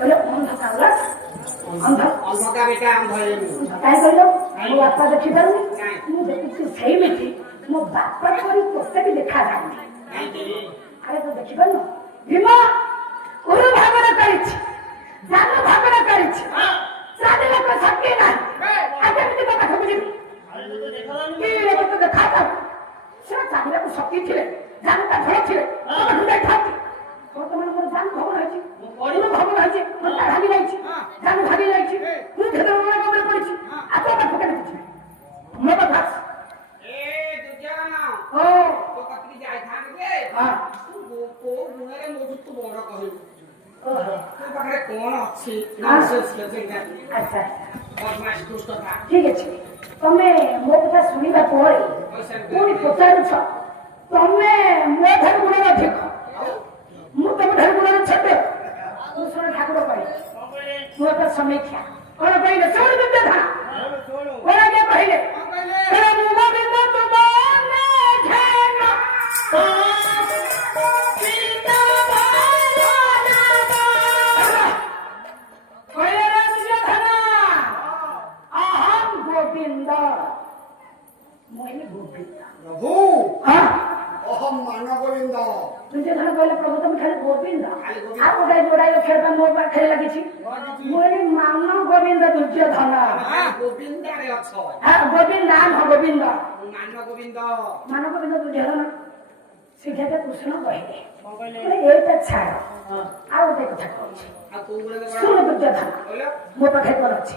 କହିଲେ ଅନ୍ଧକାର ଅନ୍ଧକା ବେଟା ଅନ୍ଧ କାହିଁ କହିଲ ମୋ ବାପା ଦେଖିପାରୁନି ମୁଁ ଦେଖିଛି ସେଇମିତି ମୋ ବାପା ପରି ତୋତେ ବି ଦେଖାଯାଉନି ଆରେ ତୁ ଦେଖିପାରୁନ ଭୀମ ଗୁରୁ ଭାବନ କରିଛି ଜାନ ଭାବନ କରିଛି ସ୍ୱାଧୀନକ ଶକ୍ତି ନାହିଁ ଆଉ କେମିତି ମୋ ପାଖକୁ ଯିବି କି ତ ଦେଖାଯାଉ ସେ ସ୍ୱାଧୀନକୁ ଶକ୍ତି ଥିଲେ ଜାନଟା ଭଲ ଥିଲେ ଯାଇଥାନ୍ତି ବର୍ତ୍ତମାନ ମୋର ଜାନ ଖବର ହେଇଛି ଖବର ହେଇଛି ମନଟା ଭାଙ୍ଗି ଯାଇଛି ଜାନ ଭାଙ୍ଗି ଯାଇଛି ମୁଁ ଭେଦ କବରେ ପଡ଼ିଛି ଆଉ ତୋ ପାଖକୁ କେମିତି ଯିବି ମୋ କଥା କଣ ଅଛି ଠିକ ଅଛି ତମେ ମୋ କଥା ଶୁଣିବା ପରେ ପୁଣି ପଚାରୁଛ ତମେ ମୋ ଠାରୁ ଗୁଣରେ ଅଧିକ ମୁଁ ତମ ଠାରୁ ଗୁଣରେ ଛୋଟ ମୁଁ ଶୁଣ ଠାକୁର କହିଲେ ମୁଁ ଏକ ସମୀକ୍ଷା କଣ କହିଲେ ଶୁଣି ଦୁର୍ଯୋଧନ କଣ ଆଜ୍ଞା କହିଲେ ଦୁର୍ଯୋଧନ କହିଲେ ପ୍ରଭୁ ତମେ ଖାଲି ଗୋବିନ୍ଦ ଆଉ ଗୋଟାଏ ଯୋଡ଼ାଏ ଅକ୍ଷର ମୋ ପାଖରେ ଲାଗିଛି ମୁଁ କହିଲି ମାନ ଗୋବିନ୍ଦ ଦୁର୍ଯୋଧନ ଗୋବିନ୍ଦ ମାନ ଗୋବିନ୍ଦ ଦୁର୍ଯୋଧନ ଶିକ୍ଷାଟା କୃଷ୍ଣ କହିଲେ ଏଇଟା ଛାଡ଼ ଆଉ ଗୋଟେ କଥା କହୁଛି ଶୁଣ ଦୁର୍ଯୋଧନ ମୋ ପାଖରେ କଣ ଅଛି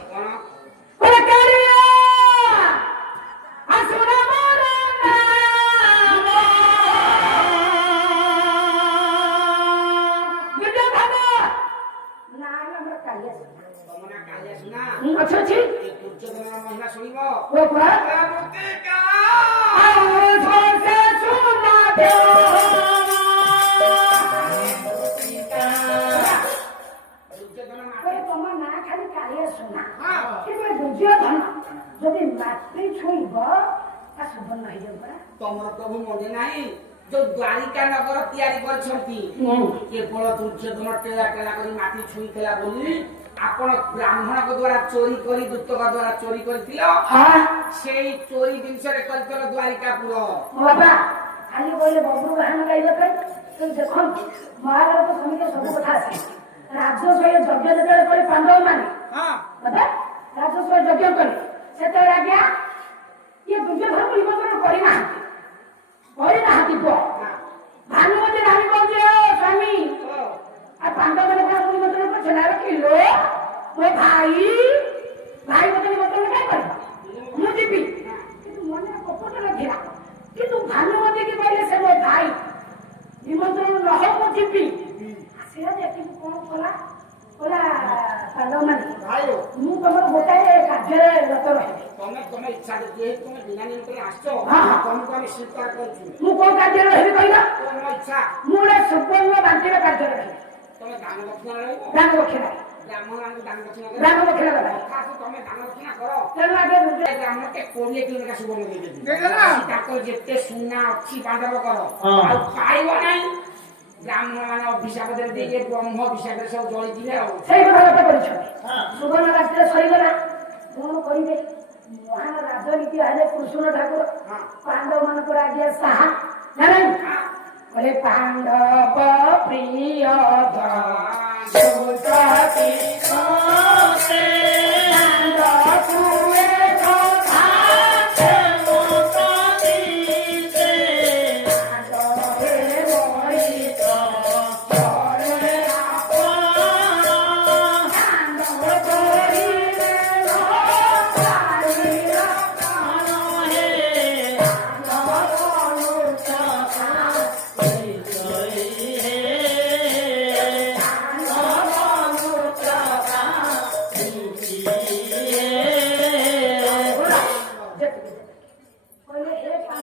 ଅଛି ଅଛି ମହିମା ଶୁଣିବ ତମ ନାଁ ଖାଲି କାଳିଆ ଶୁଣା କିନ୍ତୁ ଦୁର୍ଯୋଧନ ଯଦି ମାଟି ଛୁଇଁବ ତା ସୁବର୍ଣ୍ଣ ହେଇଯାଉ ପରା ତମର ପ୍ରଭୁ ମନେ ନାହିଁ ଯୋଉ ଦ୍ୱାରିକା ନଗର ତିଆରି କରିଛନ୍ତି କେବଳ ଦୁର୍ଯୋଧନ ଟେଲା ଟେଲା କରି ମାଟି ଛୁଇଁଥିଲା ବୋଲି ଆପଣ ବ୍ରାହ୍ମଣଙ୍କ ଦ୍ୱାରା ଚୋରି କରି ଦୂତକ ଦ୍ୱାରା ଚୋରି କରିଥିଲ ସେଇ ଚୋରି ଜିନିଷରେ କରିଥିଲ ଦ୍ୱାରିକାପୁର ବାବା ଖାଲି କହିଲେ ବବ୍ରୁ ବାହାନ ଗାଇବା ପାଇଁ ଦେଖନ୍ତୁ ମହାଭାରତ ସମିତିରେ ସବୁ କଥା ଆସେ ରାଜସ୍ୱ ଯଜ୍ଞ ଯେତେବେଳେ କଲେ ପାଣ୍ଡବ ମାନେ ରାଜସ୍ୱ ଯଜ୍ଞ କଲେ ସେତେବେଳେ ଆଜ୍ଞା ଇଏ ଦୁର୍ଯୋଧନ ନିମନ୍ତ୍ରଣ କରିନାହାନ୍ତି ପୁଅ ଭାନୁମତୀ ରାଣୀ କହୁଛି ସ୍ୱାମୀ ଆଉ ପାଣ୍ଡବ ମାନେ କଣ ନିମନ୍ତ୍ରଣ କରୁছে ନା କିଲୋ ମୋ ଭାଇ ମତେ ନିମନ୍ତ୍ରଣ କାଇଁ କରିବ ମୁଁ ଯିବି କିନ୍ତୁ ମନରେ କପଟ ନଥିଲା କିନ୍ତୁ ଭାନୁମତୀ କି କହିଲେ ସେ ମୋ ଭାଇ ନିମନ୍ତ୍ରଣ ନ ହଉ ମୁଁ ଯିବି ଆସିଲା ଦେଖିବୁ କଣ କଲା ପାଣ୍ଡବ ମାନେ ମୁଁ ତମର ଗୋଟାଏ କାର୍ଯ୍ୟରେ ରତ ରହିବି ତମେ ଇଚ୍ଛା ଯେହେତୁ ତମେ ବିନା ନିମନ୍ତ୍ରଣ ଆସିଛ ତମକୁ ଆମେ ସ୍ୱୀକାର କରୁଛୁ ମୁଁ କୋଉ କାର୍ଯ୍ୟରେ ରହିବି କହିଲ ତମ ଇଚ୍ଛା ମୁଁ ଗୋଟେ ସୁବର୍ଣ୍ଣ ବାଣ୍ଟିବା କାର୍ଯ୍ୟରେ ରହିବି ତମେ ଦାନ ଦକ୍ଷିଣା ରହିବ ଦାନ ଦକ୍ଷିଣା ବ୍ରାହ୍ମଣଙ୍କୁ ଦାନ ଦକ୍ଷିଣା ତମେ ଦାନ ଦକ୍ଷିଣା କର ତେଣୁ ଆଗେ ବ୍ରାହ୍ମଣকে 20 କିଲୋ ଲେଖା ସୁବର୍ଣ୍ଣ ଦେଇଦେବି ତାଙ୍କର ଯେତେ ସୁନା ଅଛି ପାଣ୍ଡବ କର ଆଉ ପାଇବ ନାହିଁ ବ୍ରାହ୍ମଣ ମାନେ ଅଭିଶାପ ଦେଇ ବ୍ରହ୍ମ ଅଭିଶାପରେ ସବୁ ଜଳିଯିବେ ଆଉ ସେଇ କଥା କରିଛନ୍ତି ସୁବର୍ଣ୍ଣ ରାଜ୍ୟରେ ସରିଗଲା କଣ କରିବେ ମହାନ ରାଜନୀତି ହେଲେ କୃଷ୍ଣ ଠାକୁର ପାଣ୍ଡବ ମାନଙ୍କର ଆଜ୍ଞା ସାହା ଜାଣେନି बोले पांडव प्रिय